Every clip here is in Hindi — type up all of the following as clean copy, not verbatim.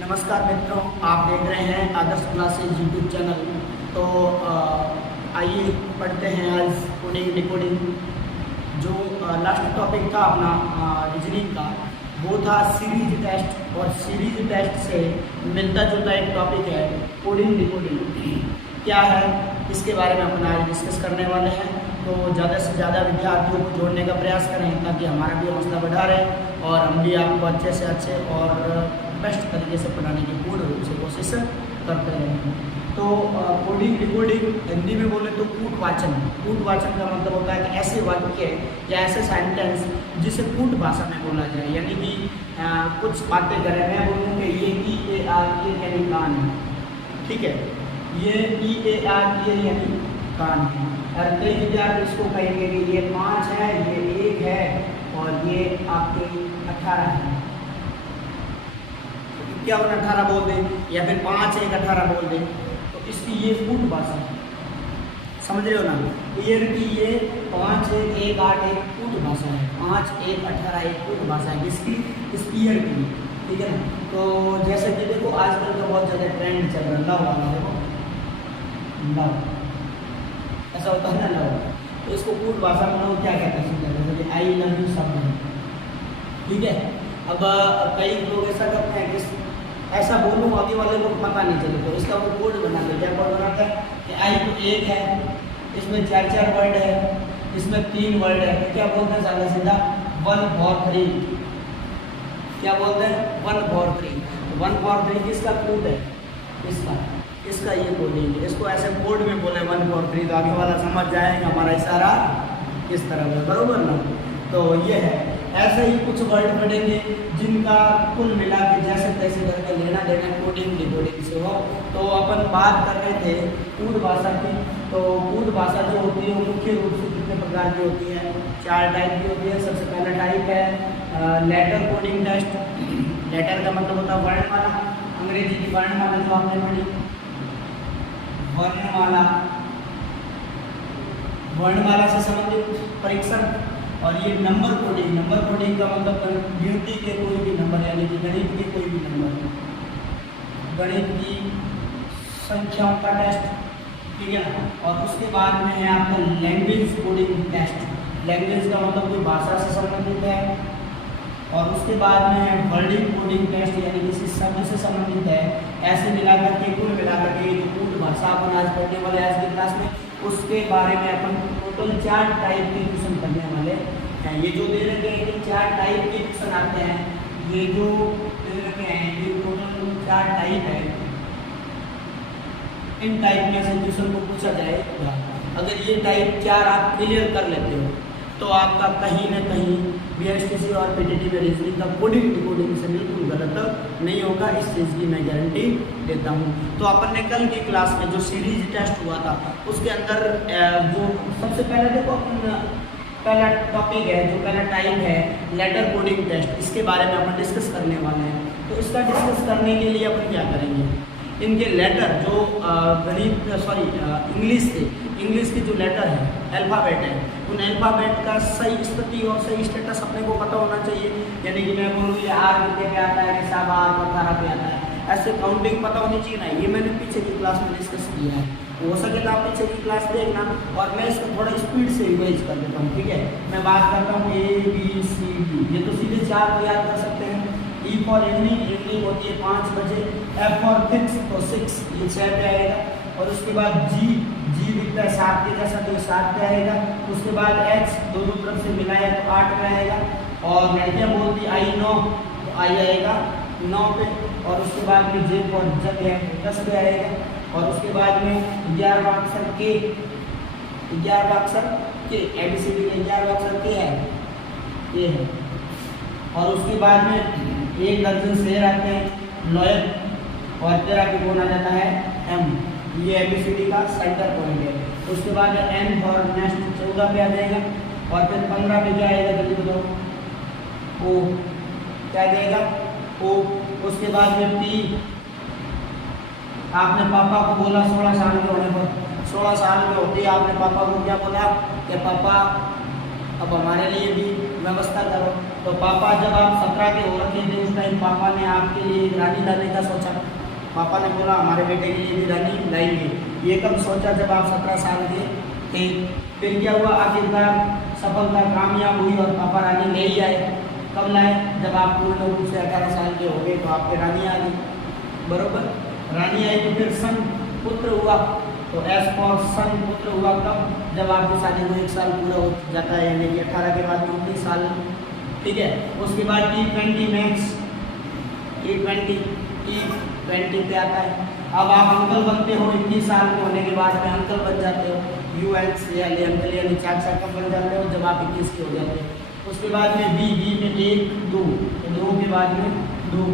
नमस्कार मित्रों, आप देख रहे हैं आदर्श क्लासेज यूट्यूब चैनल। तो आइए पढ़ते हैं आज कोडिंग डिकोडिंग। जो लास्ट टॉपिक था अपना रीजनिंग का, वो था सीरीज टेस्ट, और सीरीज टेस्ट से मिलता जुलता एक टॉपिक है कोडिंग डिकोडिंग। क्या है, इसके बारे में अपन आज डिस्कस करने वाले हैं। तो ज़्यादा से ज़्यादा विद्यार्थियों को जोड़ने का प्रयास करें ताकि हमारा भी हौसला बढ़ा रहे और हम भी आपको अच्छे से अच्छे और बेस्ट तरीके से पढ़ाने की पूर्ण रूप से कोशिश करते रहेंगे। तो कोडिंग डिकोडिंग हिंदी में बोले तो कूटवाचन। कूटवाचन का मतलब होता है कि ऐसे वाक्य या ऐसे सेंटेंस जिसे कूट भाषा में बोला जाए, यानी कि कुछ बातें करें। मैं बोलूँ कि ये E-A-R यानी कान है, ठीक है, ये E-A-R यानी कान है। और कई विद्यार्थी इसको कहेंगे कि ये 5 है, ये 1 है और ये आपके 18 है। क्या 18 बोल दें या फिर 5 1 18 बोल दें, तो इसकी ये कूट भाषा है, समझ रहे हो ना। ईयर की ये 5 1 1 8 एक कूट भाषा है, 5 1 18 एक कूट भाषा है किसकी, इस ईयर की, ठीक है ना। तो जैसे कि देखो आजकल का बहुत ज़्यादा ट्रेंड चल रहा है लव वाला, देखो लव ऐसा होता है ना, लव। तो इसको कूट भाषा में लोग क्या कहते हैं, जैसे कि आई लव यू शब्द है, ठीक है। अब कई लोग ऐसा करते हैं कि ऐसा बोलूँ आगे वाले को पता नहीं चले, तो इसका वो कोड बना दे। क्या कोड बनाता है कि आई तो 1 है, इसमें 4 वर्ड है, इसमें 3 वर्ड है, तो क्या बोलते हैं सादा सीधा 1 4 3। क्या बोलते हैं 1 4 3। 1 4 3 किसका कोड है, इसका ये कोडिंग है। इसको ऐसे कोड में बोले 1 4 3, तो आगे वाला समझ जाएगा हमारा इशारा किस तरह है, बरोबर ना। तो ये है, ऐसे ही कुछ वर्ड पढ़ेंगे जिनका कुल मिला के जैसे तैसे करके लेना देना कोडिंग डिकोडिंग से हो। तो अपन बात कर रहे थे कूट भाषा की। तो कूट भाषा जो होती है वो मुख्य रूप से कितने प्रकार की होती है, 4 टाइप की होती है। सबसे पहला टाइप है लेटर कोडिंग टेस्ट। लेटर का मतलब होता है वर्णमाला, अंग्रेजी की वर्णमाला जो आपने पढ़ी, वर्णमाला, वर्णमाला से संबंधित परीक्षण। और ये नंबर कोडिंग, नंबर कोडिंग का मतलब गिनती के कोई भी नंबर, यानी कि गणित के कोई भी नंबर, गणित की संख्याओं का टेस्ट, ठीक है ना। और उसके बाद में है आपका लैंग्वेज कोडिंग टेस्ट। लैंग्वेज का मतलब कोई भाषा से संबंधित है। और उसके बाद में है वर्डिंग कोडिंग टेस्ट, यानी किसी शब्द से संबंधित है। ऐसे मिलाकर के कुल मिलाकर के जो कूट भाषा अपन आज पढ़ने वाले आज की क्लास में, उसके बारे में अपन टोटल 4 टाइप के क्वेश्चन करने वाले हैं। ये जो दे रखे हैं कि 4 टाइप के क्वेश्चन आते हैं, ये जो दे रखे हैं ये टोटल 4 टाइप है। इन टाइप में से क्वेश्चन को पूछा जाएगा। अगर ये टाइप 4 आप क्लियर कर लेते हो तो आपका कहीं ना कहीं BSTC और PTT में रीजनिंग का कोडिंग डिकोडिंग से बिल्कुल गलत नहीं होगा, इस चीज़ की मैं गारंटी देता हूँ। तो अपन ने कल की क्लास में जो सीरीज टेस्ट हुआ था उसके अंदर जो सबसे पहले देखो अपन पहला टॉपिक है, जो पहला टाइप है लेटर कोडिंग टेस्ट, इसके बारे में अपन डिस्कस करने वाले हैं। तो इसका डिस्कस करने के लिए अपन क्या करेंगे, इनके लेटर जो इंग्लिश थे, इंग्लिश के जो लेटर है, अल्फ़ाबेट है, उन अल्फ़ाबेट का सही स्थिति और सही स्टेटस अपने को पता होना चाहिए। यानी कि मैं बोलूँ ये R कितने पे आता है, साहब R 18 पे आता है, ऐसे काउंटिंग पता होनी चाहिए ना। ये मैंने पीछे की क्लास में डिस्कस किया है, हो सके तो आप पीछे की क्लास देखना। और मैं इसको थोड़ा स्पीड से रिवाइज कर देता हूँ, ठीक है। मैं बात करता हूँ ABCD, ये तो सीधे 4 को याद कर सकते हैं। E फॉर इवनिंग, इवनिंग होती है 5 बजे। F फॉर फिक्स, तो 6 ये 6 पे आएगा। और उसके बाद G दिखता है 7 के जैसा, तो 7 पे आएगा। उसके बाद H दोनों तरफ से मिलाया तो 8 पे आएगा। और लड़कियाँ बोलती I 9, तो I आएगा 9 पे। और उसके बाद में J फॉर जग है, 10 पे आएगा। और उसके बाद में 11वां अक्षर K, 11वां अक्षर K, ABCD का 11वां अक्षर K है, ये है। और उसके बाद में 1 दर्जन शेर आते हैं, लॉयल, और 13 पे कौन आ जाता है M, ये ABCD का सेंटर पॉइंट है। उसके बाद N फॉर नेक्स्ट 14 पे आ जाएगा। और फिर 15 पे क्या आएगा जल्दी बताओ, O, क्या आ जाएगा O। उसके बाद में P, आपने पापा को बोला 16 साल के होने पर, 16 साल के होते ही आपने पापा को क्या बोला कि पापा अब हमारे लिए भी व्यवस्था करो। तो पापा जब आप 17 के हो रखे थे उस टाइम पापा ने आपके लिए एक रानी लाने का सोचा। पापा ने बोला हमारे बेटे के लिए भी रानी लाएंगे। ये कब सोचा? जब आप 17 साल के थे। फिर क्या हुआ? आखिरकार सफलता कामयाब हुई और पापा रानी ले ही आए। कब लाए? जब आप पूर्ण रूप से 18 साल के हो गए तो आपके रानी आ गई। बरोबर, रानी आई तो फिर सन पुत्र हुआ। तो एस फॉर सन पुत्र हुआ कब? जब आपकी शादी को 1 साल पूरा हो जाता है, यानी कि 18 के बाद 19 साल। ठीक है, उसके बाद T20 मैक्स, T20 पे आता है। अब आप अंकल बनते हो 21 साल के होने के बाद में अंकल बन जाते हो। UNC यानी अंकल यानी चाचा कब बन जाते हो? जब आप 21 के हो जाते हो। उसके बाद में B में 1 2, तो 2 के बाद में 2,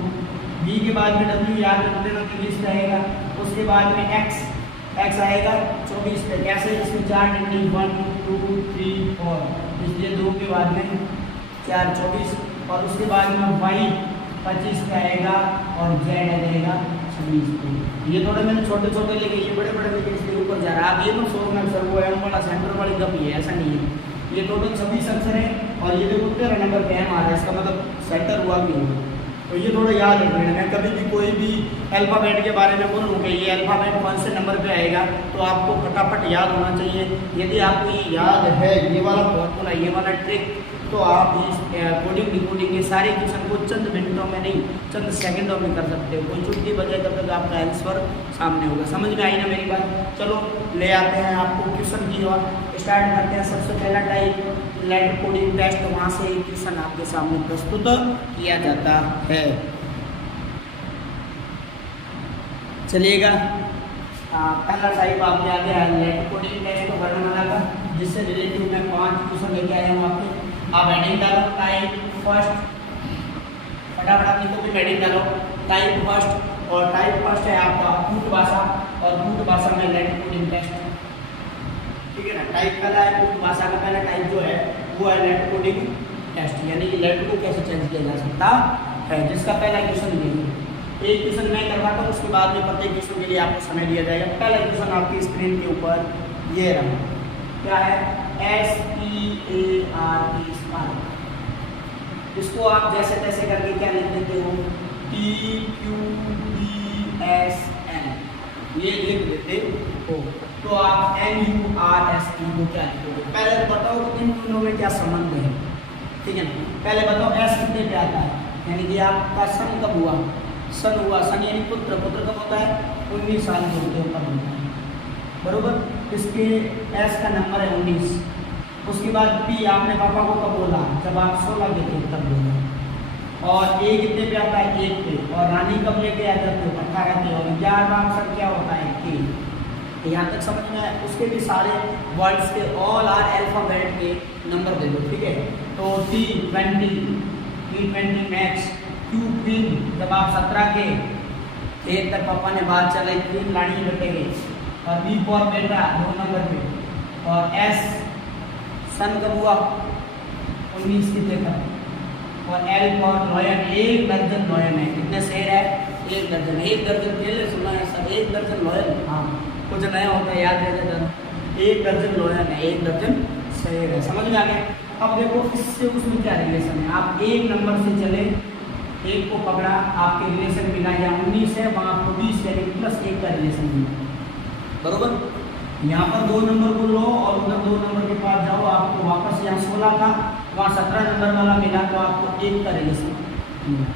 B के बाद में W याद रखते हो कि 20 रहेगा। उसके बाद में X आएगा 24 पे। कैसे? इसमें 4 डिग्री 1 2 3 4, इसलिए 2 के बाद में 4 24। और उसके बाद में Y 25 पे आएगा और Z आ जाएगा 26 पे। ये थोड़े मैंने छोटे छोटे लेके, ये बड़े बड़े लेके इसके ऊपर जा रहा है। आप ये तो सोचना सर वो M वाला सेंटर वाली गप ही है, ऐसा नहीं है। ये टोटल 26 अक्षर है और ये देखो 13 नंबर पे M आ रहा है, इसका मतलब सेंटर हुआ भी होगा। तो ये थोड़ा याद रखना। मैं कभी भी कोई भी अल्फ़ाबेट के बारे में बोलूँ कि ये अल्फ़ाबेट कौन से नंबर पे आएगा तो आपको फटाफट याद होना चाहिए। यदि आपको ये याद है, ये वाला फॉर्मूला, ये वाला ट्रिक, तो आप इस कोडिंग डिकोडिंग के सारे क्वेश्चन को चंद मिनटों में नहीं, चंद सेकंडों में कर सकते हो। कोई चुटकी बजाए तब तक आपका आंसर सामने होगा। समझ में आई ना मेरी बात? चलो ले आते हैं आपको क्वेश्चन की ओर, स्टार्ट करते हैं। सबसे पहला टाइप लेटर कोडिंग टेस्ट, वहाँ से एक क्वेश्चन आपके सामने प्रस्तुत किया जाता है। चलिएगा, पहला टाइप आपके आगे है लेटर कोडिंग टेस्ट तो वर्णमाला का, जिससे रिलेटेड मैं 5 क्वेश्चन लेके आया हूँ आपके। आप हेडिंग डालो टाइप फर्स्ट, फटाफट अपनी कॉपी में हेडिंग डालो टाइप फर्स्ट। और टाइप फर्स्ट है आपका कूट भाषा, और कूट भाषा में लेटर कोडिंग टेस्ट। ठीक है ना? टाइप पहला है कूट भाषा का, पहला टाइप जो है वो है लेटर कोडिंग टेस्ट, यानी कि लेटर को कैसे चेंज किया जा सकता है, जिसका पहला क्वेश्चन देखिए। एक क्वेश्चन मैं करवाता हूँ, उसके बाद में प्रत्येक क्वेश्चन के लिए आपको समय दिया जाएगा। पहला क्वेश्चन आपकी स्क्रीन के ऊपर ये रहा, क्या है? SPART spark. इसको आप जैसे तैसे करके क्या लिख देते हो? TQBSN, ये लिख देते हो। तो आप MURST को क्या लिखोगे? पहले तो बताओ इन दोनों में क्या संबंध है। ठीक है ना? पहले बताओ S कितने पे आता है, यानी कि आपका सन कब हुआ? सन हुआ, सन यानी पुत्र, पुत्र कब होता है? 19 साल के होते ऊपर होता है। बरोबर, इसके S का नंबर है 19। उसके बाद P आपने पापा को कब बोला? जब आप 16 के थे तब बोला। और A कितने पे आता है? 1 पे। और रानी कब लेके आ जाते हो? 18 पे। और 11 का आंसर क्या होता है? K। यहाँ तक समझ में आया? उसके भी सारे वर्ड्स के ऑल आर अल्फाबेट के नंबर दे दो। ठीक है, तो T20 मैक्स, Q क्वीन, जब आप 17 के थे तक पापा ने बात चलाई क्वीन लानी बैठेंगे। और B फॉर बेटा 2 नंबर पे। और S सन कब हुआ? 19 के थे तक। और L फॉर लॉयन, 1 दर्जन लॉयन है। कितने शेर है? 1 दर्जन। 1 दर्जन पहले सुना है सर, 1 दर्जन लॉयन, हाँ कुछ नया होता है, याद रह जाता है। 1 दर्जन लॉयन है, 1 दर्जन शेर है। समझ में आ गया? अब देखो इससे उसमें क्या रिलेशन है। आप 1 नंबर से चले, 1 को पकड़ा, आपके रिलेशन मिला, या 19 है वहाँ आपको 20 यानी +1 का रिलेशन मिला। बरोबर, यहाँ पर 2 नंबर को लो और उधर 2 नंबर के पास जाओ, आपको वापस यहाँ 16 था, वहाँ 17 नंबर वाला मिला, तो आपको 1 का रिलेशन मिला।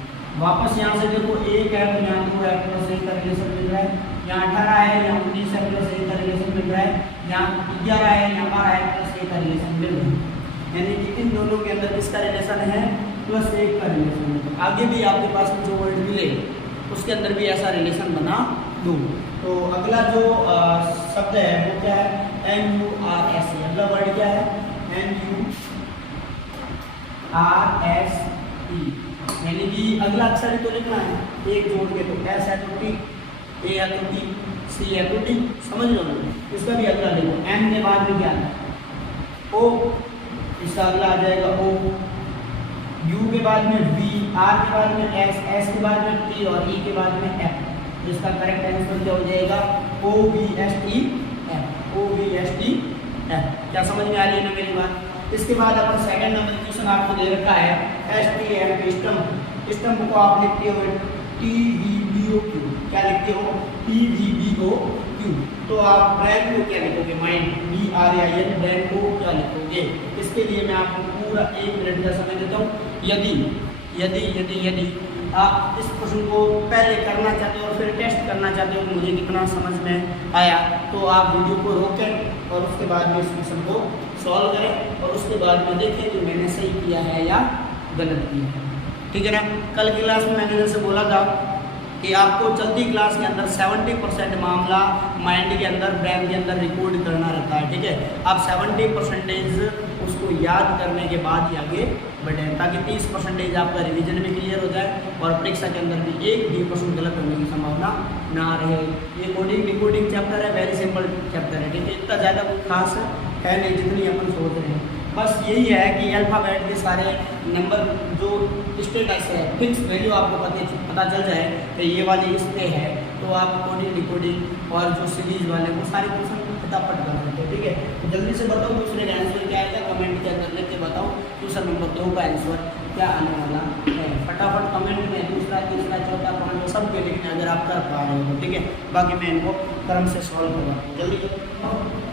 वापस यहाँ से देखो 1 है तो यहाँ 2 है, +1 का रिलेशन मिल रहा है। यहाँ 18 है, यहाँ 19 है, +1 का रिलेशन मिल रहा है। यहाँ 11 है, यहाँ 12 है, +1 का रिलेशन मिल रहा है। यानी कि इन दोनों के अंदर किसका रिलेशन है? +1 का रिलेशन है। आगे भी आपके पास जो वर्ड मिले उसके अंदर भी ऐसा रिलेशन बना दो। तो अगला जो शब्द है वो क्या है? MURST। अगला वर्ड क्या है? MURST, यानी कि अगला अक्षर ही तो लिखना है, एक जोड़ के। तो S है तो T, A है तो T, C है तो T। समझ लो ना, इसका भी अगला लिखो। M के बाद में क्या है? O, इसका अगला आ जाएगा O। U के बाद में V, R के बाद में S, S के बाद में T और E के बाद में F। इसका करेक्ट आंसर क्या हो जाएगा? OVSTF। OVSTF। क्या समझ में आ रही है ना मेरी बात? इसके बाद अपन सेकंड नंबर क्वेश्चन आपको दे रखा है STM स्टम्प को आप लिखते हो TVBOQ, क्या लिखते हो TVBOQ। तो आप ब्रेन को क्या लिखोगे, माइंड BRAIN, ब्रेन को क्या लिखोगे। इसके लिए मैं आपको पूरा 1 मिनट का समय देता हूँ। यदि आप इस प्रश्न को पहले करना चाहते हो और फिर टेस्ट करना चाहते हो मुझे कितना समझ में आया, तो आप वीडियो को रोकें और उसके बाद में इस क्वेश्चन को सॉल्व करें और उसके बाद में देखें कि मैंने सही किया है या गलत किया है। ठीक है ना। कल की क्लास में मैंने जैसे बोला था कि आपको चलती क्लास के अंदर 70% मामला माइंड के अंदर, ब्रेन के अंदर रिकॉर्ड करना रहता है। ठीक है। आप 70% उसको याद करने के बाद ही आगे बढ़ें, ताकि 30% आपका रिवीजन में क्लियर हो जाए और परीक्षा के अंदर भी 1-2% गलत होने की संभावना ना रहे। ये कोडिंग डिकोडिंग चैप्टर है, वेरी सिंपल चैप्टर है। ठीक है। इतना ज़्यादा कुछ खास है नहीं जितनी अपन सोच रहे हैं। बस यही है कि अल्फ़ाबेट के सारे नंबर जो स्टेटस है, फिक्स वैल्यू आपको पता चल जाए कि ये वाली इस पे है, तो आप कोडिंग डिकोडिंग और जो सीरीज वाले वो सारे क्वेश्चन फटाफट कर सकते हैं। ठीक है। तो जल्दी से बताओ दूसरे का आंसर क्या आएगा, कमेंट के अंदर लिख के बताओ क्वेश्चन नंबर 2 का आंसर क्या आने वाला है। फटाफट कमेंट में दूसरा, तीसरा, चौथा, पाँचवा सब के लिखना अगर आप कर पा रहे हो तो। ठीक है। बाकी मैं इनको क्रम से सॉल्व करवाऊँ। जल्दी करो।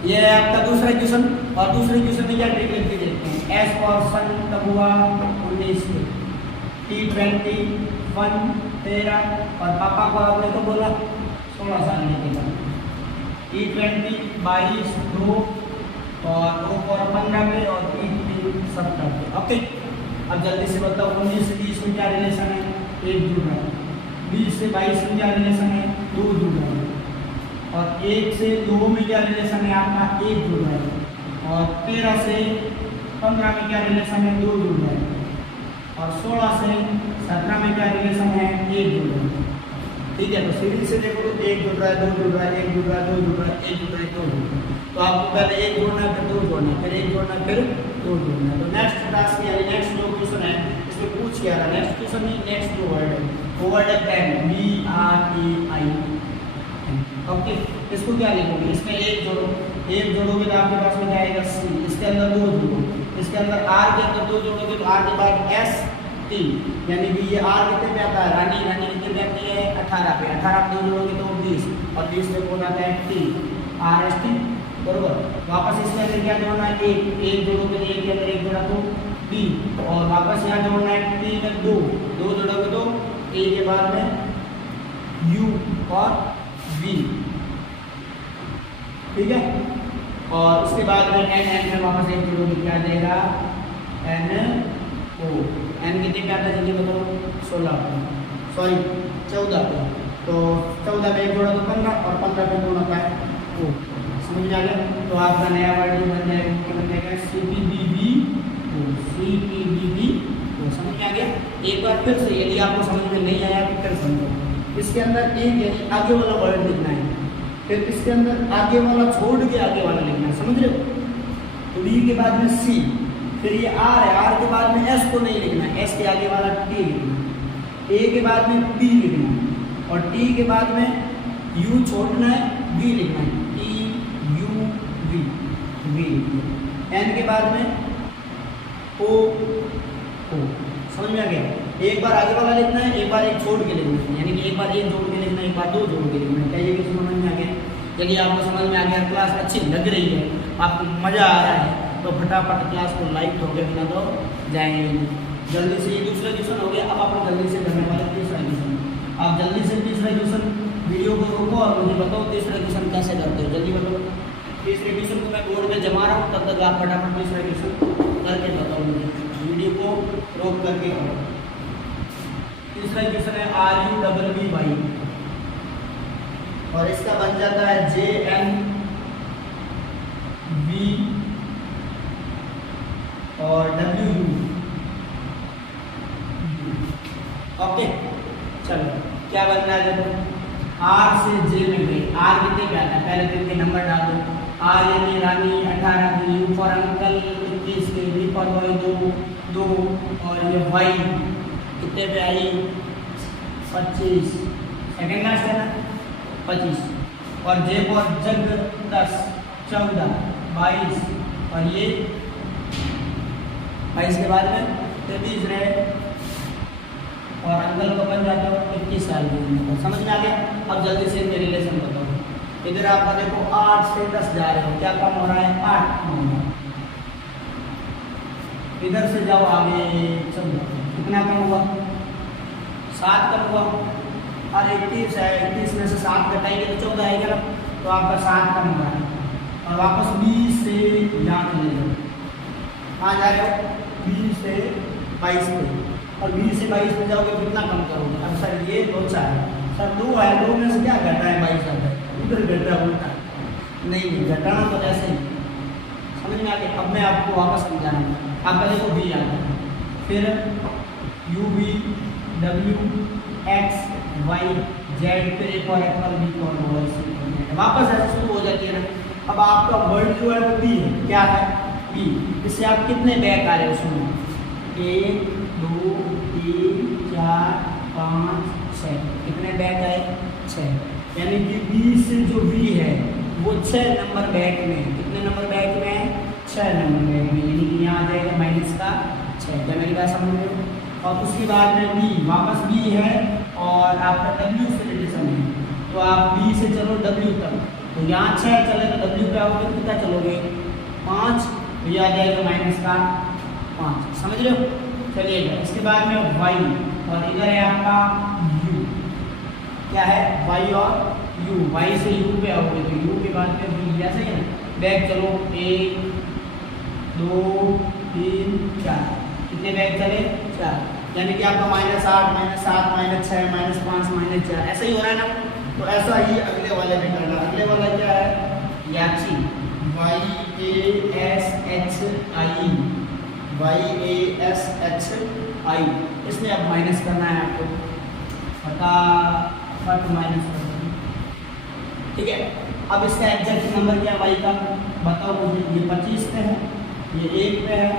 ये है आपका दूसरा क्वेश्चन और दूसरे क्वेश्चन में क्या ट्रिक लिख के देखते हैं। S फॉर सन कब हुआ 19 में, T20 1 13 और पापा को आपने तो बोला 16 साल के बाद, T20 22 2 और O फॉर 15 पे और T3 17 पे। ओके। अब जल्दी से बताओ 19 से 20 में क्या रिलेशन है, 1 जुड़ रहा है। 20 से 22 में क्या रिलेशन है, 2 जुड़ रहा है। और 1 से 2 में क्या रिलेशन है आपका, 1 जुड़ रहा है। और 13 से 15 में क्या रिलेशन है, 2 जुड़ रहा है। और 16 से 17 में क्या रिलेशन है, 1 जुड़ रहा है। ठीक है। तो सीरीज से देखो 1 जुड़ रहा है, 2 जुड़ रहा है, 1 जुड़ रहा है, 2 जुड़ रहा है, 1 जुड़ रहा है, 2 जुड़ रहा है। तो आपको पहले 1 जोड़ना है, फिर 2 जोड़ना है, फिर 1 जोड़ना है, फिर 2 जोड़ना है। तो नेक्स्ट टास्क यानी नेक्स्ट जो क्वेश्चन है इसमें पूछ क्या रहा है, नेक्स्ट क्वेश्चन नहीं, नेक्स्ट जो वर्ड है वो वर्ड है पेन, BREI। ओके। इसको क्या लिखोगे, इसमें 1 जोड़ो, 1 जोड़ोगे तो आपके पास में जाएगा C, इसके अंदर 2 जोड़ो, इसके अंदर R के अंदर 2 जोड़ोगे तो R के बाद ST, यानी कि ये R कितने पे आता है, रानी कितने पे आती है, 18 पे, 18 पे 2 जोड़ोगे तो 20 और 20 पे कौन आता है, T, RST, बरोबर। वापस इसके अंदर क्या जोड़ना है, 1 जोड़ोगे तो 1 के अंदर 1 जोड़ा तो T, और वापस यहाँ जोड़ना है T में 2 जोड़ोगे तो A के बाद में U और V। ठीक है। और उसके बाद में N में वापस 1 जोड़ोगे क्या देगा, NO, N कितने पे आता है जल्दी बताओ, 16 पे, सॉरी 14 पे। तो 14 पे 1 जोड़ा तो 15 और 15 पे कौन आता है, O। समझ में आ गया। तो आपका नया वर्ड बन जाएगा CPBBO, CPBBO। समझ में आ गया। एक बार फिर से यदि आपको समझ में नहीं आया तो फिर समझो। इसके अंदर एक यानी आगे वाला वर्ड लिखना है, फिर इसके अंदर आगे वाला छोड़ के आगे वाला लिखना है, समझ रहे हो। तो B के बाद में C, फिर ये R है, R के बाद में S को नहीं लिखना है, S के आगे वाला T लिखना है, A के बाद में P लिखना है और T के बाद में U छोड़ना है, V लिखना है, TUV, V लिखना है। N के बाद में O, समझ में आ गया। एक बार आगे वाला लिखना है, एक बार एक छोड़ के लिखना है, यानी कि एक बार 1 जोड़ के लिखना है, एक बार 2 जोड़ के लिखना है। क्या ये किसी समझ में आ गया। यदि आपको समझ में आ गया, क्लास अच्छी लग रही है, आपको मज़ा आ रहा है, तो फटाफट क्लास को लाइक ठोके बिना तो जाएंगे। जल्दी से ये दूसरा क्वेश्चन हो गया। अब आप जल्दी से करने वाले तीसरा क्वेश्चन। आप जल्दी से तीसरा क्वेश्चन वीडियो को रोको और मुझे बताओ तीसरा क्वेश्चन कैसे करते हो, जल्दी बताओ। तीसरे क्वेश्चन को मैं बोर्ड पे जमा रहा हूँ, तब तक आप फटाफट तीसरा क्वेश्चन करके बताओ मुझे, वीडियो को रोक करके। तीसरा क्वेश्चन है RUBBY और इसका बन जाता है JNB और WU। ओके। चलो क्या बनना है, देखो R से J में गई, R कितने पे आता है, पहले दिन के नंबर डाल दो। R यानी रानी 18 की, U फॉर अंकल 21 के, B फॉर बॉय 2 और ये Y कितने पे आई, 25, सेकेंड लास्ट है ना 25, और J फॉर जग 10 14 22 और ये 22 के बाद में 33 रहे और अंकल को बन जाता हो 21 साल की उम्र। समझ में आ गया? अब जल्दी से इनके रिलेशन बताओ। इधर आपका देखो 8 से 10 जा रहे हो, क्या कम हो रहा है? 8 कम हो रहा है। इधर से जाओ आगे, चलो कितना कम हुआ? 7 कम हुआ। और 21 है, 21 में से 7 घटाएंगे तो 14 आएगा ना, तो आपका 7 कम हुआ है। और वापस 20 से यहाँ चले जाओ, कहाँ जा रहे हो? 20 से 22 पे, और 20 से 22 पे जाओगे कितना कम करोगे? अब सर ये 2 4 सर 2 है, 2 में से क्या घट रहा है? 22 आता है, उधर घट रहा है उल्टा। नहीं घटाना तो ऐसे ही, समझ में आ गया? अब मैं आपको वापस समझाना। आपका देखो बी आ गया, फिर U V W X Y Z, फिर एक और एक्स बी कौन वापस ऐसे शुरू हो जाती है ना। अब आपका वर्ड जो है वो बी है, क्या है? बी। इससे आप कितने बैक आ रहे हो? सुनो, 1 2 3 4 5 6, कितने बैक आए? 6। यानी कि बी से जो वी है वो 6 नंबर बैक में। कितने नंबर बैक में है? 6 नंबर बैक में, यानी कि यहाँ आ जाएगा माइनस का 6। क्या मेरी बात समझ रहे हो? और उसके बाद में बी, वापस बी है और आपका डब्ल्यू से रिलेशन है, तो आप बी से चलो डब्ल्यू तक। तो यहाँ 6 चले तो डब्ल्यू पे आओगे कितना चलोगे? 5, तो ये आ जाएगा माइनस का 5। समझ रहे हो? चलिएगा, इसके बाद में वाई, और इधर है आपका यू। क्या है? वाई और यू। वाई से यू पे आओगे तो यू के बाद में वी, ऐसे ही ना। बैग चलो 1 2 3 4, कितने बैग चले? 4। यानी कि आपका -8 -7 -6 -5 -4 ऐसा ही हो रहा है ना। तो ऐसा ही अगले वाले में करना। अगले वाला क्या है? याची, YASHI, YASHI। इसमें अब माइनस करना है आपको, फटाफट माइनस कर दो। ठीक है, अब इसका एग्जैक्ट नंबर क्या है वाई का? बताओ मुझे। ये 25 पे है, ये 1 पे है,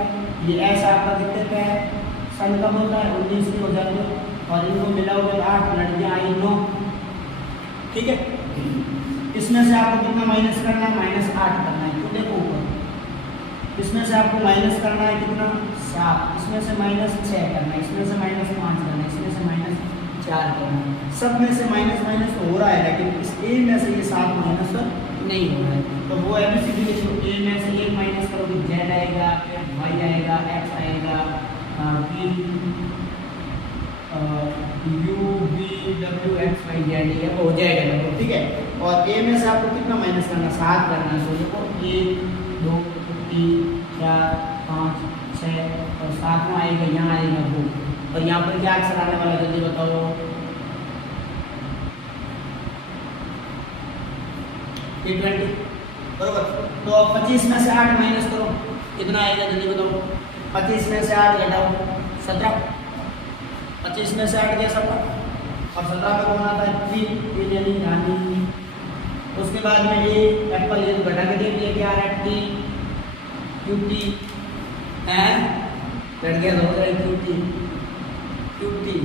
ये ऐसा आपका कितने पे है? सन कब होता है? 19 की हो जाती है, और इनको मिलाओगे 8, लड़कियाँ आई 9। ठीक है, इसमें से आपको कितना माइनस करना है? -8 करना है। तो देखो ऊपर, इसमें से आपको माइनस करना है कितना? 7। इसमें से -6 करना है, इसमें से -5 करना है, इसमें से -4 करना है। सब में से माइनस माइनस तो हो रहा है, लेकिन इस ए में से ये 7 माइनस नहीं हो रहा है। तो वो एबीसीडी लिख लो। ए में से 1 माइनस करोगे, जेड आएगा, फिर वाई आएगा, एक्स आएगा, U V W X Y Z, ये हो जाएगा ना। ठीक है, और ए में से आपको कितना माइनस करना? 7 करना है। तो देखो 1 2 3 4 5 6, और 7वां आएगा, यहाँ आएगा 2। और यहाँ पर क्या अक्षर आने वाला जल्दी बताओ? A20, बरोबर। तो अब 25 में से 8 माइनस करो, कितना आएगा जल्दी बताओ? 25 में से 8 घटाओ 17। 25 में से 8 गया 17, और 17 पे कौन आता है? 3 यानी रानी। उसके बाद में ये एप्पल, ये घटा के देख लिया क्या आ रहा है? टी क्यूटी है, लड़कियाँ हो रहे क्यूटी क्यूटी।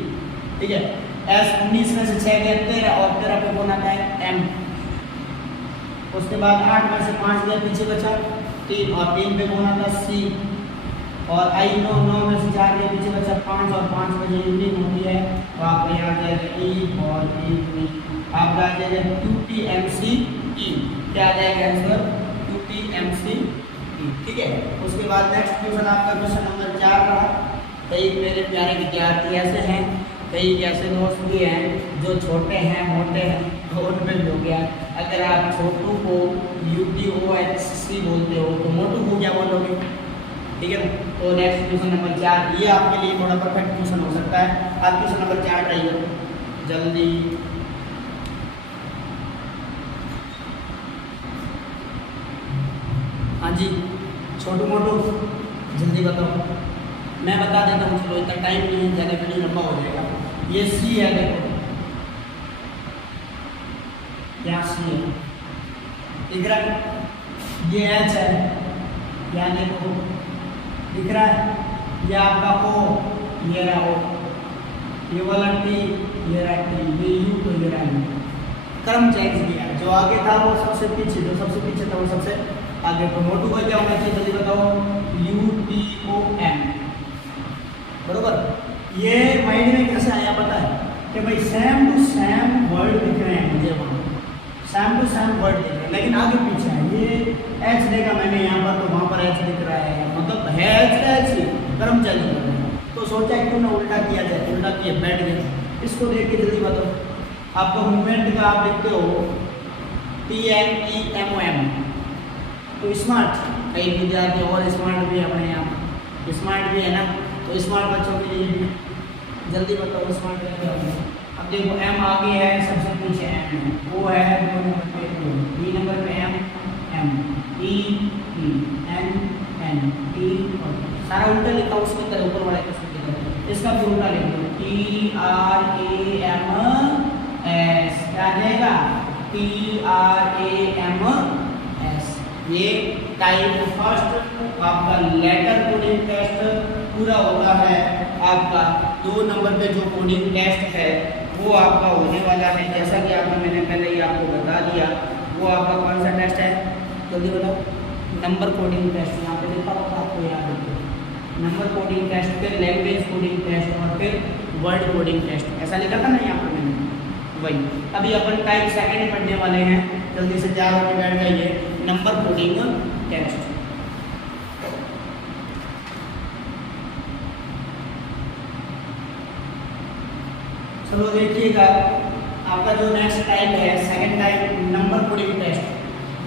ठीक है, एस 19 में से 6 गया 13, और 13 पे कौन आता है? एम। उसके बाद 8 में से 5 गया, पीछे बचा 3, और 3 पे कौन आता है? सी। और आई 9 में से 4 गया, पीछे बचा 5, और 5 में जो यूनिक होती है तो आपका यहाँ आ जाएगा ई, और ई आपका आ जाएगा QTMCE। क्या आ जाएगा आंसर? QTMCE। ठीक है, उसके बाद नेक्स्ट क्वेश्चन आपका क्वेश्चन नंबर 4 रहा। कई मेरे प्यारे विद्यार्थी ऐसे हैं, कई ऐसे दोस्त भी हैं जो छोटे हैं, मोटे हैं, तो उनमें हो गया। अगर आप छोटू को UTOHC बोलते हो तो मोटू को क्या बोलोगे? ठीक है, तो नेक्स्ट क्वेश्चन नंबर 4, ये आपके लिए थोड़ा परफेक्ट क्वेश्चन हो सकता है। आप क्वेश्चन नंबर 4 रहिए जल्दी। हाँ जी, छोटू मोटू जल्दी बताओ। मैं बता देता हूँ, चलो इतना टाइम नहीं है, ज़्यादा वीडियो लंबा हो जाएगा। ये सी है, देखो यहाँ सी है, दिख रहा है? ये एच है, यहाँ देखो दिख रहा है? ये आपका ओ, ये रहा ओ, ये वाला टी, ये रहा टी, ये यू, तो ये रहा यू। क्रम चेंज किया, जो आगे था वो सबसे पीछे, जो सबसे पीछे था वो सबसे आगे। तो मोटू का क्या होना चाहिए जल्दी बताओ? UTOM। बरोबर। ये माइंड में कैसे आया पता है कि भाई सेम टू सेम वर्ड दिख रहे हैं मुझे वहाँ, सेम टू सेम वर्ड दिख रहे हैं, लेकिन आगे पीछे है। ये एच देखा मैंने यहाँ पर, तो वहाँ पर एच दिख रहा है, मतलब है एच ही कर्मचारी कर रहे हैं। तो सोचा क्यों ना उल्टा किया जाए, उल्टा किया, बैठ गया। इसको देख के जल्दी बताओ, आपका मूवमेंट का आप लिखते हो TMEMOM, तो स्मार्ट, कई विद्यार्थी और स्मार्ट भी अपने यहाँ स्मार्ट भी है ना, तो स्मार्ट बच्चों के लिए जल्दी बताओ स्मार्ट क्या होगा। अब देखो एम आगे है, सबसे पीछे एम है, ओ है 2 नंबर पे, बी नंबर पे M, M E E N N T, सारा उल्टा लिखा उसकी तरह, ऊपर वाले क्वेश्चन की तरह। इसका भी उल्टा लिख दो, TRAMS, क्या जाएगा TRAMS। ये टाइप फर्स्ट आपका लेटर कोडिंग टेस्ट पूरा होता है। आपका 2 नंबर पे जो कोडिंग टेस्ट है वो आपका होने वाला है, जैसा कि आपने मैंने पहले ही आपको बता दिया। वो आपका कौन सा टेस्ट है, जल्दी बताओ। नंबर कोडिंग टेस्ट, यहाँ पे लिखा होगा आपको, याद रखिए नंबर कोडिंग टेस्ट, फिर लैंग्वेज कोडिंग टेस्ट और फिर वर्ड कोडिंग टेस्ट, ऐसा लिखा था ना यहाँ पर मैंने, वही। अभी अपन टाइप सेकेंड पढ़ने वाले हैं, जल्दी से तैयार होकर बैठ जाइए। नंबर कोडिंग टेस्ट, चलो देखिएगा। आपका जो नेक्स्ट टाइप है, second type number coding test,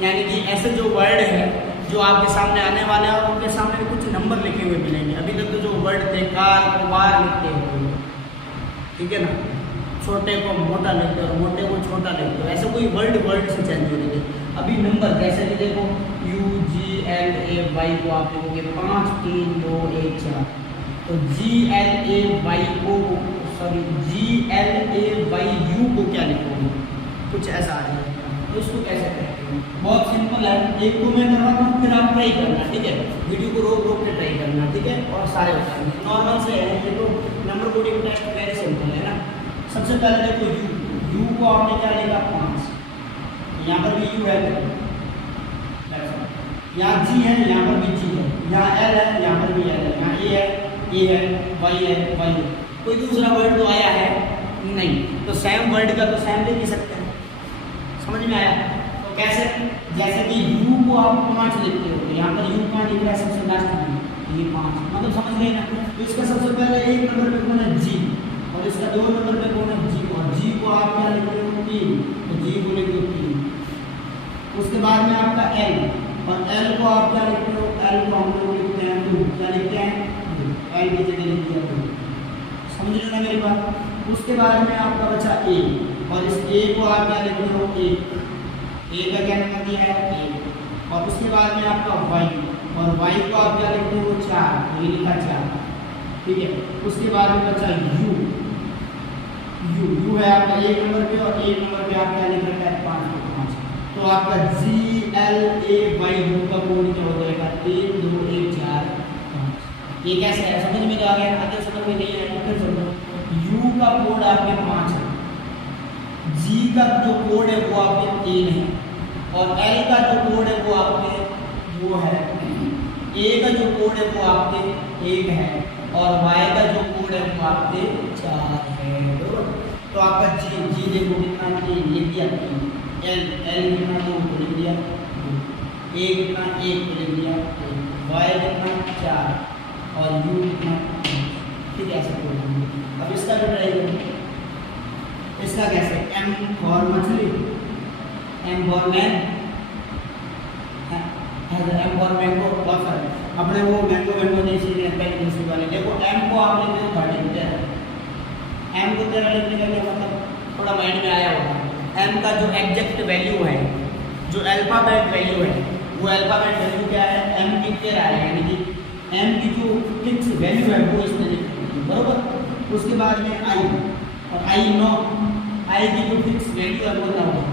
यानी कि ऐसे जो वर्ड है जो आपके सामने आने वाले हैं और उनके सामने कुछ नंबर लिखे हुए मिलेंगे। अभी तक तो जो वर्ड थे कार को बार लिखते हो, ठीक है ना, छोटे को मोटा लिखते हो, मोटे को छोटा लिखते हो, ऐसे कोई वर्ड से चेंज हो रही है। अभी नंबर जैसे कि देखो UGLAY को आप लिखोगे 5 3 2 1 4, तो GLAYU को क्या लिखोगे, कुछ ऐसा आ जाएगा। तो इसको कैसे करेंगे, बहुत सिंपल है। एक को मैं करवाता हूँ, फिर आप ट्राई करना, ठीक है। वीडियो को रोक के ट्राई करना, ठीक है, और सारे बताएंगे। नॉर्मल से है ये, तो number coding test very simple है ना। सबसे पहले देखो U को आपने क्या लिखा 5, यहाँ पर भी U है, यहाँ G है, यहाँ पर भी G है, यहाँ L है, यहाँ पर भी L है, यहाँ A है, A है, Y है, Y है। कोई दूसरा वर्ड तो आया है नहीं, तो सेम वर्ड का तो सेम लिख सकते हैं। समझ में आया? तो कैसे, जैसे कि U को आप 5 लिखते हो, यहाँ पर U 5 लिख रहा है सबसे लास्ट में, ये 5, मतलब समझ गए ना। तो इसका सबसे पहले 1 नंबर पे कौन है G, और इसका 2 नंबर पे कौन है G, और G को आप क्या लिखते हो 3, तो G को लिख दो 3। उसके बाद में आपका L, और L को आप क्या लिखते हो, L को हम लोग लिखते हैं 2, क्या लिखते हैं, L की जगह लिख दिया 2। समझ लो ना मेरी बात। उसके बाद में आपका बचा A, और इस A को आप क्या लिखते हो 1, A का क्या नंबर दिया है 1, और उसके बाद में आपका Y, और Y को आप क्या लिखते हो 4, ये लिखा 4, ठीक है। उसके बाद में बचा U है आपका 1 नंबर पे, और 1 नंबर पे आप क्या लिख रखा है 5, तो आपका GLAYU का कोड क्या हो जाएगा 3 2 1 4 5। ये कैसे है, समझ में तो आ गया? आगे समझ में नहीं है तो फिर समझो। U का कोड आपके 5 है, G का जो कोड है वो आपके 3 है, और L का जो कोड है वो आपके वो है, A का जो कोड है वो आपके 1 है, और Y का जो कोड है वो आपके 4 है, बरोबर। तो आपका G देखो कितना 3 लिख दिया, L कितना 2 को लिख दिया, A कितना 1 को लिख दिया, Y कितना 4, और U कितना, ठीक है, ऐसा कोड। अब इसका भी ट्राई करो। इसका कैसे, M फॉर मछली, M for man, M for mango, बहुत सारे अपने वो मैंगो नहीं सीखे पहले दूसरी वाले। देखो M को आप लिखते हो 13, M को 13 लिखने का क्या मतलब, थोड़ा माइंड में आया होगा। M का जो एग्जैक्ट वैल्यू है, जो अल्फाबेट वैल्यू है, वो अल्फाबेट वैल्यू क्या है, M की 13 है, यानी कि M की जो फिक्स वैल्यू है वो इसमें लिखी है, बरोबर। उसके बाद में I, और I की जो फिक्स वैल्यू है वो 9 है।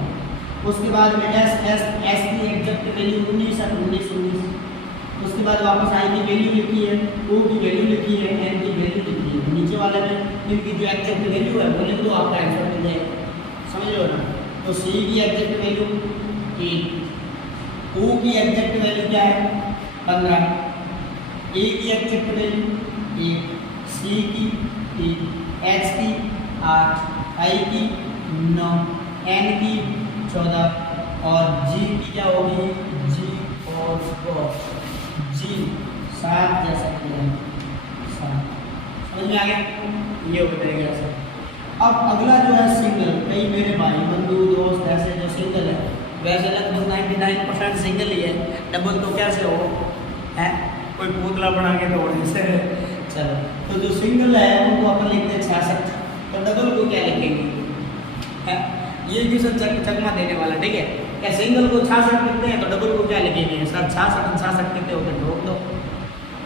उसके बाद में S की एग्जैक्ट वैल्यू 19 है, 19। उसके बाद वापस I की वैल्यू लिखी है, O की वैल्यू लिखी है, N की वैल्यू लिखी है, नीचे वाले में इनकी जो एग्जैक्ट वैल्यू है वो लिख दो, आपका आंसर मिल जाएगा। समझ लो ना। तो C की एग्जैक्ट वैल्यू 3, O की एग्जैक्ट वैल्यू क्या है 15, A की एग्जैक्ट वैल्यू 1, C C की 3, H की 8, I की 9, N की 14 और G की क्या होगी, G और G 7 जैसा किया 7। समझ में आ गया, ये हो गया सर। अब अगला जो है सिंगल, कई मेरे भाई बंधु दोस्त ऐसे जो सिंगल है, वैसे लगभग 99% सिंगल ही है, डबल तो कैसे हो है, कोई पुतला बना के तोड़ने से। चलो तो जो सिंगल है उनको अपन लिखते हैं 66, तो डबल को क्या लिखेंगे है, ये क्वेश्चन चकमा देने वाला, ठीक है। क्या सिंगल को 66 लिखते हैं तो डबल को क्या लिखेंगे सर, 66 कितने होते हैं ठोक दो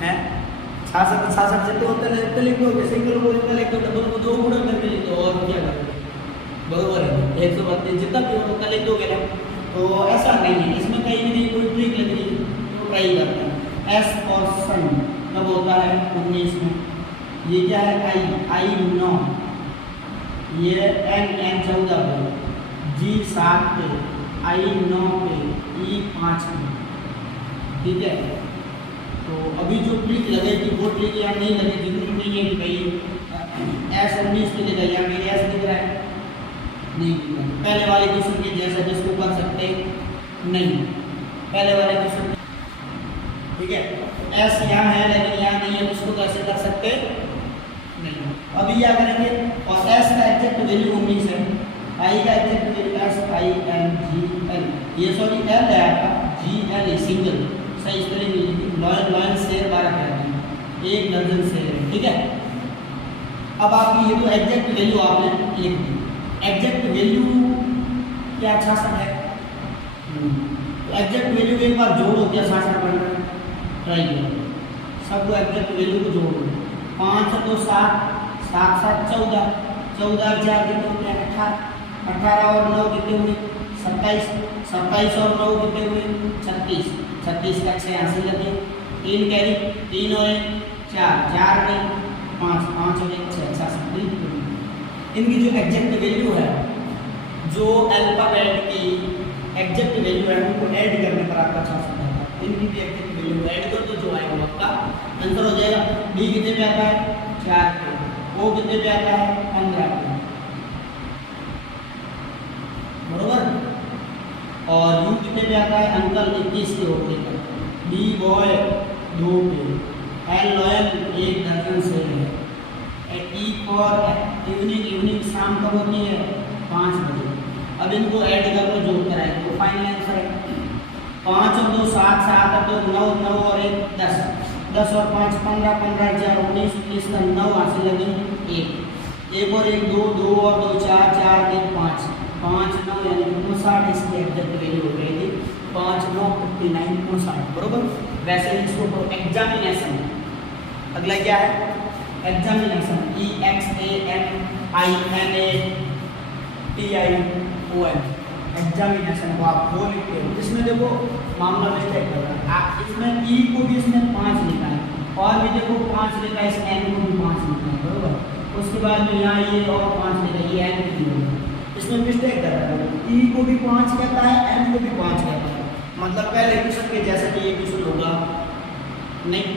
है, 66 जितने होते हैं इतने लिख दो, सिंगल को इतना लिख दो, डबल को 2 गुणा करके लिख दो और क्या करोगे, बराबर है 132 जितना भी हो उतना लिख दोगे ना। तो ऐसा नहीं है, इसमें कहीं भी नहीं कोई ट्रिक लग रही तो ट्राई करते हैं। एस और सन कब होता है 19 में, ये क्या है आई 9, ये एन 14 पे, जी 7 पे, आई 9 पे, ई 5 पे, ठीक है। तो अभी जो ट्रिक लगेगी वो ट्रिक यहाँ नहीं लगेगी, जरूरी नहीं है कि भाई एस 19 पे लिखा, यहाँ मेरे एस दिख रहा है नहीं, पहले वाले क्वेश्चन के जैसा जिसको कर सकते नहीं, पहले वाले क्वेश्चन, ठीक है। एस यहाँ है लेकिन यहाँ नहीं है, उसको कैसे कर सकते नहीं। अभी क्या करेंगे, और एस का एग्जैक्ट वैल्यू 19 है, आई का exact value S I N G L, ये सॉरी एल है आपका, जी एल सिंगल, सही स्पेलिंग लॉयन शेर 12 कहते हैं, 1 दर्जन शेर है, ठीक है। अब आपकी ये तो एग्जैक्ट वैल्यू आपने लिख दी, एग्जैक्ट वैल्यू क्या 66 है, तो एग्जैक्ट वैल्यू एक बार जोड़ो क्या 66 बन रहा है, ट्राई करो सबको एग्जैक्ट वैल्यू को जोड़ो, 5 तो 7, 7 7 14, 14 4 कितने होते हैं 18, 18 और 9 कितने हुए 27, 27 और 9 कितने हुए 36, 36 का 6 यहाँ से लगे, 3 कैरी, 3 और 1 4, 4 में 5, 5 और 1 6, 66। इनकी जो एग्जैक्ट वैल्यू है, जो अल्फाबेट की एग्जैक्ट वैल्यू है उनको ऐड करने पर आपका 66 आता है, इनकी भी एग्जैक्ट वैल्यू ऐड कर दो, जो आएगा आपका आंसर हो जाएगा। बी कितने पे आता है 4 पे, ओ कितने पे आता है 15 पे, बरोबर, और यू कितने पे आता है अंकल 21 के होते हैं, बी बॉय 2 पे, एल लॉयल 1 दर्जन से है, ई फॉर इवनिंग शाम कब होती है 5 बजे। अब इनको ऐड कर लो जो उत्तर है तो फाइनल आंसर है 5 और 2 7, 7 और 2 9, 9 और 1 10, 10 और 5 15, 15 4 19, 19 का 9 हासिल लगे 1 और 1 2, 2 और 2 4, 4 1 5, 5 9 यानी 59 इसकी एग्जैक्ट वैल्यू हो गई थी 5 9 59 59, बरोबर। वैसे इसको एग्जामिनेशन, अगला क्या है एग्जामिनेशन, EXAMINATION, एग्जामिनेशन को आप वो लिखते हो, इसमें देखो मामला मिस्टेक कर रहा है आप, इसमें ई को भी इसमें 5 लिखा है और भी देखो 5 लिखा है, इस एन को भी 5 लिखा है, बरोबर। उसके बाद में यहाँ ये और 5 लिखा है, ये एन की होगा, इसमें मिस्टेक कर रहा है, ई को भी 5 कहता है, एन को भी 5 कहता है, मतलब पहले क्वेश्चन के जैसा कि ये क्वेश्चन होगा नहीं।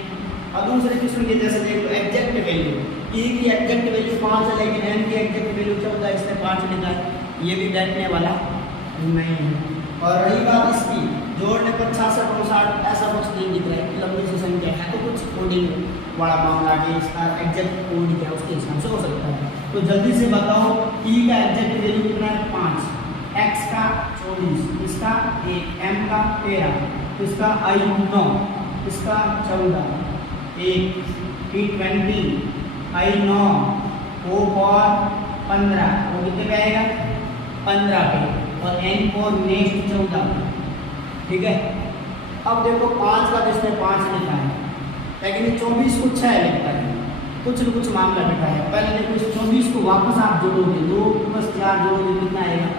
अब दूसरे क्वेश्चन के जैसे देख लो एग्जैक्ट वैल्यू, ई की एग्जैक्ट वैल्यू 5 है लेकिन एन की एग्जैक्ट वैल्यू 14, इसने 5 लिखा है, ये भी बैठने वाला नहीं है। और रही बात इसकी जोड़ने पर 66 59 ऐसा कुछ नहीं दिख रहा है, लंबी सी संख्या है तो कुछ कोडिंग बड़ा मामला है, इसका एग्जैक्ट कोड क्या उसके हिसाब से हो सकता है। तो जल्दी से बताओ ई का एग्जैक्ट वैल्यू कितना है 5, एक्स का 24, इसका 1, एम का 13, इसका आई 9, इसका 14, 1 पी 20, आई 9, ओ फॉर 15, वो कितने पे आएगा 15 पे, और एन फॉर नेक्स्ट 14, ठीक है। अब देखो 5 का जिसने 5 लिखा है लेकिन ये 24 को 6 लिखता है, कुछ न कुछ मामला लिखा है, पहले देखो इस 24 को वापस आप जोड़ोगे 2 + 4 जोड़ोगे कितना आएगा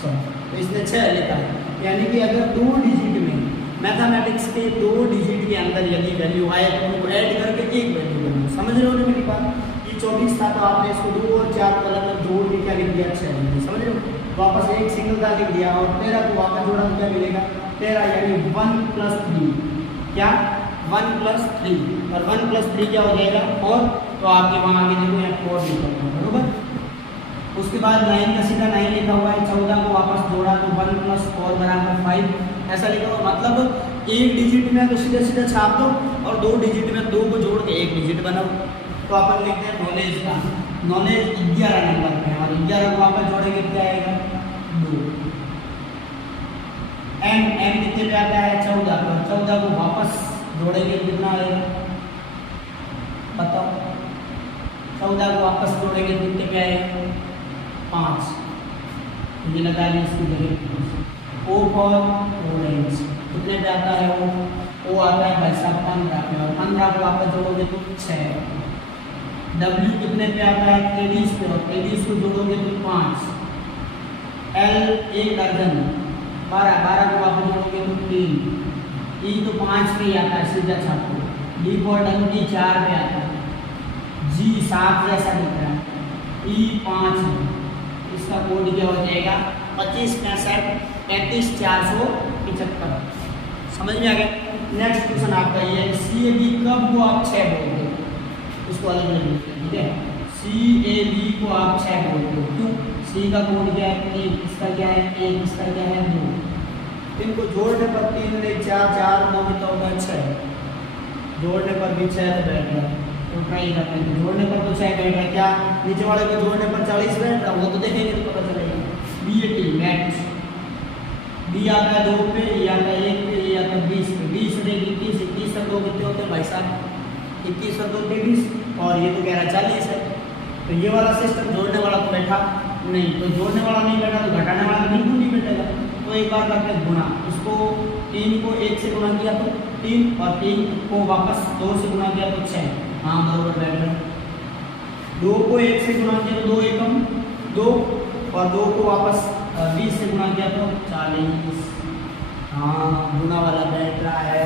6, तो इसने 6 लिखा है, यानी कि अगर 2 डिजिट में मैथमेटिक्स के 2 डिजिट के अंदर यदि वैल्यू आए तो उनको ऐड करके एक वैल्यू बनाओ, समझ रहे हो ना मेरी बात। ये 24 था तो आपने इसको 2 और 4 को अलग जोड़ के क्या लिख दिया 6 लिख दिया, समझ रहे हो, वापस एक सिंगल का लिख दिया, और 13 को वापस जोड़ा तो क्या मिलेगा 13, यानी 1 + 3, क्या 1 + 3, और 1 + 3 क्या हो जाएगा 4, तो आपके वहाँ आगे देखो यहाँ 4 लिखा हुआ है, बरोबर। उसके बाद 9 का सीधा 9 लिखा हुआ है, 14 को वापस जोड़ा तो 1 + 4 = 5 ऐसा लिखा हुआ, मतलब एक डिजिट में तो सीधा सीधा छाप दो और 2 डिजिट में 2 को जोड़ के 1 डिजिट बनाओ। तो अपन लिखते हैं नॉलेज का, नॉलेज 11 नंबर पे, और 11 को वापस जोड़ेंगे क्या आएगा 2। एम कितने पे आता है 14 पर, 14 को वापस जोड़ेंगे कितना आएगा बताओ, 14 को वापस जोड़ेंगे कितने पे आएगा 5, ये लगा लिया इसकी जगह। ओ फॉर ऑरेंज कितने पे आता है ओ आता है भाई साहब 15 पे, और 15 को वापस जोड़ोगे तो 6। W कितने पे आता है 23 पे, और 23 को जोड़ोगे तो 5। L 1 दर्जन 12 को वापस जोड़ोगे तो 3। E तो 5 पे ही आता है सीधा छापो। D फॉर डंकी 4 पे आता है। G 7 जैसा दिख रहा है। E 5 है, इसका कोड क्या हो जाएगा 25 65 35 475। समझ में आ गया। नेक्स्ट क्वेश्चन आपका ये है CAB कब को आप 6 बोलते हो, इसको अलग अलग लिखते हैं, ठीक है। CAB को आप 6 बोलते हो, क्यों? C का कोड क्या है 1, इसका क्या है 1, इसका क्या है 2। इनको जोड़ने पर 3 1 4 4 9 तो होगा 6, जोड़ने पर भी 6 तो बैठ रहा है, तो ट्राई करते हैं। जोड़ने पर तो 6 बैठ रहा है, क्या नीचे वाले को जोड़ने पर 40 बैठ रहा, वो तो देखेंगे तो पता चलेगा। BAT मैथ, B आता है 2 पे, E आता है 1 पे, E आता है 20 पे। 20 से 21 21 तक 2 कितने होते हैं भाई साहब 21 और 2 23, और ये तो कह रहा है 40 है। तो ये वाला सिस्टम जोड़ने वाला तो बैठा नहीं, तो जोड़ने वाला नहीं बैठा तो घटाने वाला बिल्कुल नहीं बैठेगा। तो एक बार करते हैं गुणा, इसको 3 को 1 से गुणा किया तो 3, और 3 को वापस 2 से गुणा किया तो 6। हाँ बराबर बैठ रहा है। 2 को 1 से गुणा किया तो 2 एकम 2, और 2 को वापस 20 से गुणा किया तो 40। हाँ गुणा वाला बैठ रहा है।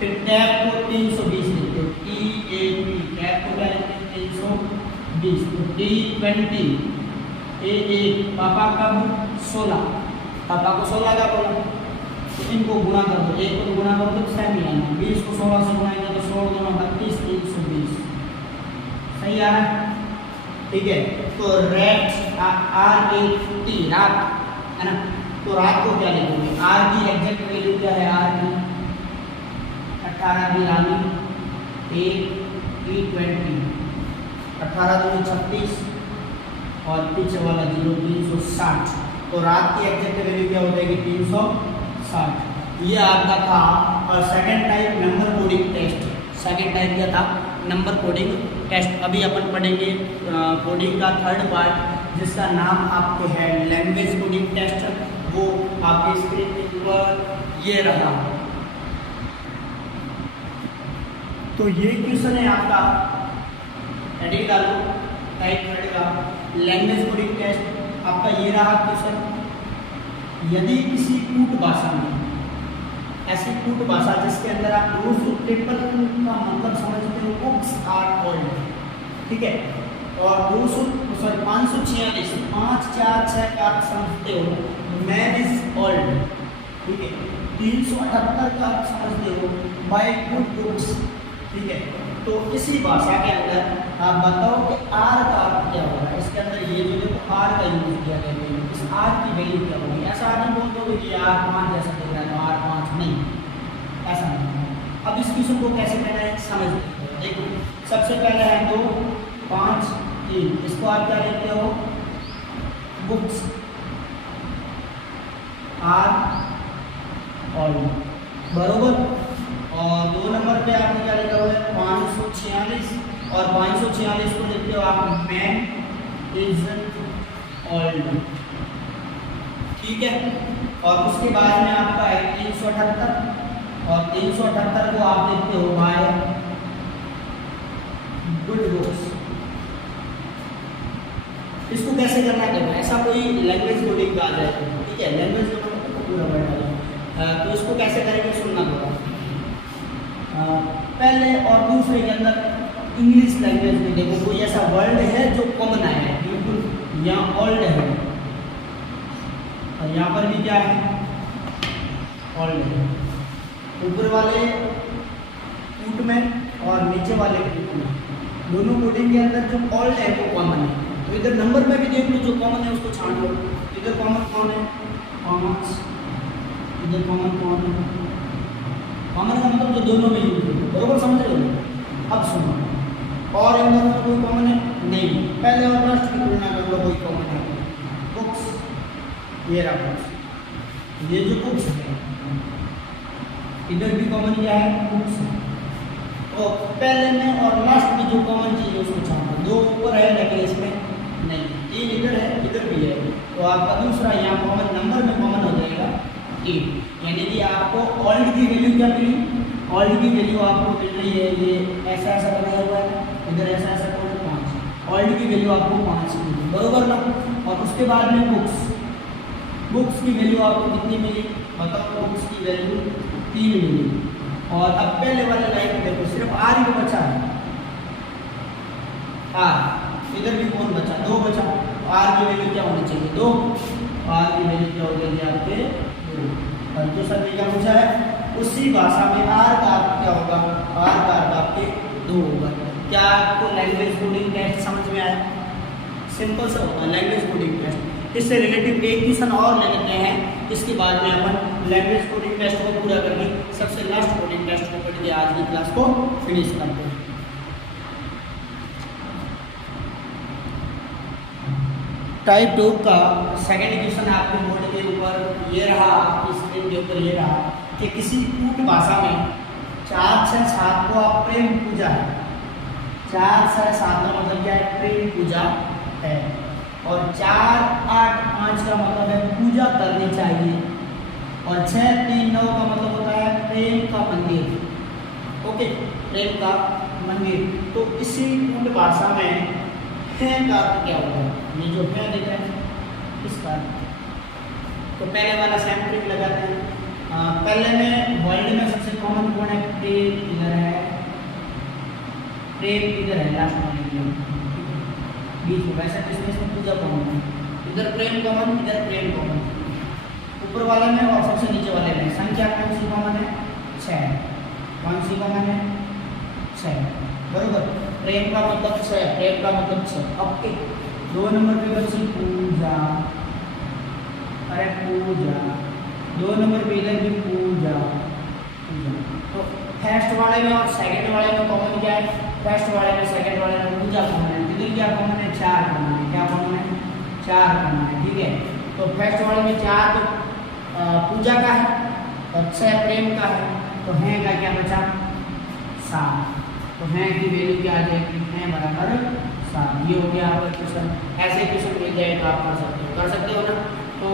फिर टैप को 320 लिखते हो, TAP टैप को क्या लिखते हैं 320। तो T20 A1 पापा का 16, पापा को 16 का बोला, तो इनको गुणा कर दो, 1 को गुणा कर दो 6 मिलाना, 20 को 16 से गुणाएंगे तो 16 2 32 320। सही आ रहा है, ठीक है। तो रेट RAT रात है ना, तो रात को क्या लिखोगे, R की एग्जैक्ट वैल्यू क्या है, R की 18 की रानी 1 T20, 18 दूनी 36 और पीछे वाला 0 360। तो रात की एग्जैक्ट वैल्यू क्या हो जाएगी 360। ये आपका था और second type number coding test. Second type क्या था नंबर कोडिंग टेस्ट। अभी अपन पढ़ेंगे कोडिंग का थर्ड पार्ट जिसका नाम आपके है लैंग्वेज कोडिंग टेस्ट। वो आपके स्क्रीन के ऊपर ये रहा। तो ये क्वेश्चन है आपका, हेडिंग डालो टाइप थर्ड का लैंग्वेज कोडिंग टेस्ट। आपका ये रहा क्वेश्चन, यदि किसी कूट भाषा में ऐसी कूट भाषा जिसके अंदर आप रूल्स पेपर का मतलब समझते हो, बुक्स आर ओल्ड, ठीक है, और 546 5 4 6 का आप समझते हो मैन इज ओल्ड, ठीक है। 378 का आप समझते हो बाय गुड बुक्स, ठीक है। तो इसी भाषा के अंदर आप बताओ कि आर का अर्थ क्या होगा। इसके अंदर ये जो देखो आर का यूज किया गया है, इस आर की वैल्यू क्या होगी। ऐसा नहीं बोल दो कि आर 5 जैसा दिख रहा है तो आर 5 नहीं, ऐसा नहीं। अब इस क्वेश्चन को कैसे करना है समझ देखो। सबसे पहले है 2 5 3, इसको आप क्या लिखते हो बुक्स आर ओल्ड, बरोबर। और 2 नंबर पे आपने क्या लिखा हुआ है 546, और 546 को लिखते हो आप मैन इज ओल्ड, ठीक है। और उसके बाद में आपका है 378, और 378 को आप लिखते हो बाय गुड बुक्स। इसको कैसे करना है, ऐसा कोई लैंग्वेज कोडिंग का आ जाए, ठीक है, लैंग्वेज कोडिंग को पूरा बैठा है। तो इसको कैसे करेंगे सुनना होगा। पहले और दूसरे के अंदर इंग्लिश लैंग्वेज में देखो कोई ऐसा वर्ड है जो कॉमन आया है, बिल्कुल यहाँ ओल्ड है और यहाँ पर भी क्या है ओल्ड है। ऊपर वाले कूट में और नीचे वाले कूट में दोनों कोडिंग के अंदर जो ऑल्ट है वो कॉमन है। तो इधर नंबर में भी देख लो, जो कॉमन है उसको छान लो। इधर कॉमन कौन है? 5। इधर कॉमन कौन है? कॉमन का मतलब जो दोनों में यूज होता है, बरोबर समझ रहे हो? अब सुनो, और इन दोनों में कोई कॉमन है नहीं, पहले और लास्ट की तुलना कर लो, कोई कॉमन है। बुक्स, ये रहा बुक्स, ये जो बुक्स है इधर भी कॉमन क्या है? बुक्स है। तो पहले में और लास्ट में जो कॉमन चीज है उसको छापो। 2 ऊपर है लेकिन इसमें नहीं, 3 इधर है, इधर भी है, तो आपका दूसरा यहाँ कॉमन नंबर में कॉमन हो जाएगा 8। यानी कि आपको ऑल्ट की वैल्यू क्या मिली? ऑल्ट की वैल्यू आपको मिल रही है, ये ऐसा ऐसा बनाया हुआ है, इधर ऐसा ऐसा कौन 5। ऑल्ट की वैल्यू आपको 5 मिली, बरोबर ना? और उसके बाद में बुक्स, बुक्स की वैल्यू आपको कितनी मिली बताओ? बुक्स की वैल्यू 3 मिली। और अब पहले वाले लाइन में देखो, सिर्फ आर ही बचा है, आर। इधर भी कौन बचा? 2 बचा। आर की वैल्यू क्या होनी चाहिए? 2। आर की वैल्यू क्या हो जाएगी आपके? 2। और तो सर क्या पूछा है? उसी भाषा में आर का अर्थ क्या होगा? आर का अर्थ आपके 2 होगा। क्या आपको लैंग्वेज कोडिंग टेस्ट समझ में आया? सिंपल सा होगा लैंग्वेज कोडिंग टेस्ट। इससे रिलेटेड एक क्वेश्चन और ले लेते हैं, इसके बाद में अपन लैंग्वेज कोडिंग टेस्ट को पूरा करके सबसे लास्ट कोडिंग टेस्ट को करके आज की क्लास को फिनिश करते हैं। टाइप 2 का सेकंड क्वेश्चन आपके बोर्ड के ऊपर ये रहा, आपकी स्क्रीन के ऊपर ये रहा कि किसी कूट भाषा में 4, 6, 7 को आप प्रेम पूजा है। 4, 6, 7 का मतलब क्या है? प्रेम पूजा है। और 4, 8, 5 का मतलब है पूजा करनी चाहिए। और 6, 3, 9 का मतलब होता है प्रेम का मंदिर। ओके, प्रेम का मंदिर। तो इसी कूट भाषा में है का अर्थ क्या होगा? ये जो है दिख रहा है इसका। तो पहले वाला सैम्पलिंग लगाते हैं। पहले में वर्ल्ड में सबसे कॉमन कौन है? प्रेम इधर है, प्रेम इधर है, लास्ट में बीच में। वैसे तो इसमें पूजा कॉमन है, इधर प्रेम कॉमन, इधर प्रेम कॉमन। ऊपर वाले में और सबसे नीचे वाले में संख्या कौन सी कॉमन है? 6। कौन सी कॉमन है? 6, बरोबर। प्रेम का मतलब 6, प्रेम का मतलब 6। ओके, 2 नंबर पे बची पूजा। अरे पूजा, 2 नंबर पे इधर भी पूजा। तो फर्स्ट वाले में और सेकंड वाले में कॉमन क्या है? फर्स्ट वाले में सेकंड वाले में पूजा कॉमन है। इधर क्या कॉमन है? 4 कॉमन है। क्या कॉमन है? 4 कॉमन है, ठीक है। तो फर्स्ट वाले में 4 तो पूजा का है और 6 प्रेम का है, तो है का क्या बचा? 7। तो है की वैल्यू क्या आ जाएगी? है बराबर 7। ये हो गया आपका क्वेश्चन। ऐसे क्वेश्चन मिल जाए तो आप कर सकते हो ना। तो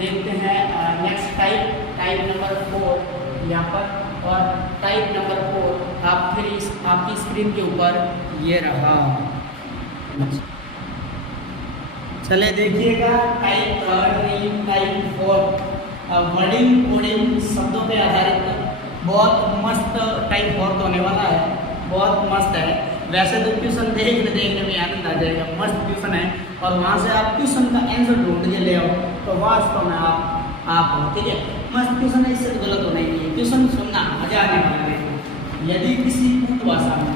देखते हैं नेक्स्ट टाइप नंबर 4 यहाँ पर। और टाइप नंबर 4 आप फिर इस आपकी स्क्रीन के ऊपर ये रहा। चले देखिएगा टाइप 4 वर्डिंग कोडिंग शब्दों पे आधारित बहुत मस्त टाइप 4 होने वाला है, बहुत मस्त है। वैसे तो ट्यूशन देखने में आनंद आ जाएगा, मस्त ट्यूशन है। और वहाँ से आप ट्यूशन का आंसर ढूंढ के ले आओ तो वास्तव में आप हो, ठीक है। मस्त ट्यूशन है, इससे तो गलत होना ही नहीं है। ट्यूशन सुनना मजा आने वाला है। यदि किसी कूट भाषा में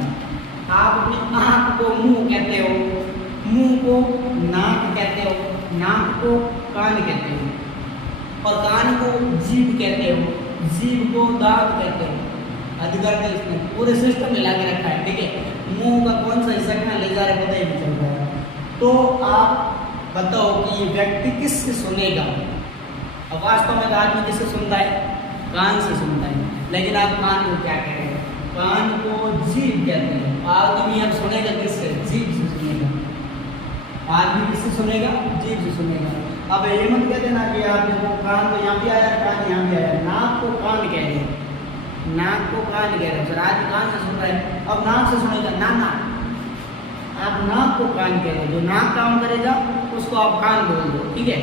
आप अपनी आँख को मुँह कहते हो, मुँह को नाक कहते हो, नाक को कान कहते हो, और कान को जीभ कहते हो, जीभ को दांत कहते हो। अधिकार है इसमें पूरे सिस्टम मिला के रखा है, ठीक है। मुंह का कौन सा हिस्सा कहाँ ले जा रहा है पता ही नहीं चल रहा है। तो आप बताओ कि ये व्यक्ति किससे सुनेगा? अब वास्तव में आदमी किससे सुनता है? कान से सुनता है। लेकिन आप कान को क्या कह रहे हैं? कान को जीभ कहते हैं। आदमी अब सुनेगा किससे? जीभ से सुनेगा। आदमी किससे सुनेगा? जीभ से सुनेगा। अब ये मत कह देना कि आप देखो कान तो यहाँ भी आया, कान यहाँ भी आया। नाक को कान कह रहे हैं, नाक को कान कह रहे हैं। सर आज कान से सुन रहे हैं, अब नाक से सुनेगा ना, ना आप नाक को कान कह रहे हैं। जो नाक काम करेगा उसको आप कान बोल दो, ठीक है।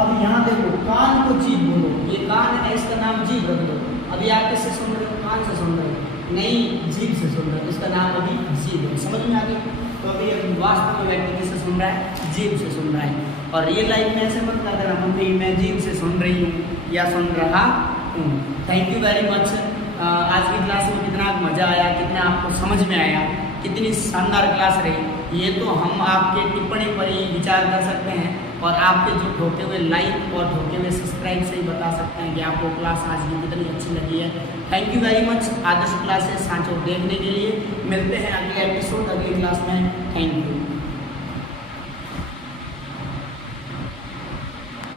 अब यहाँ देखो कान को जीभ बोलो, ये कान है इसका नाम जीभ रख दो। अभी आप किससे सुन रहे हो? कान से सुन रहे हो, नहीं जीभ से सुन रहे हो, इसका नाम अभी जीभ है। समझ में आ गई? तो अभी वास्तव में व्यक्ति किससे सुन रहा है? जीभ से सुन रहा है। और रियल लाइफ में ऐसे मत कर देना मम्मी मैं जीभ से सुन रही हूँ या सुन रहा हूँ। Thank you very much. आज की क्लास में कितना मज़ा आया, कितना आपको समझ में आया, कितनी शानदार क्लास रही, ये तो हम आपके टिप्पणी पर ही विचार कर सकते हैं और आपके जो ठोके हुए लाइक और ठोके हुए सब्सक्राइब से ही बता सकते हैं कि आपको क्लास आज की कितनी अच्छी लगी है। Thank you very much Adarsh classes Sanchore देखने के लिए। मिलते हैं अगले एपिसोड अगली क्लास में। Thank you.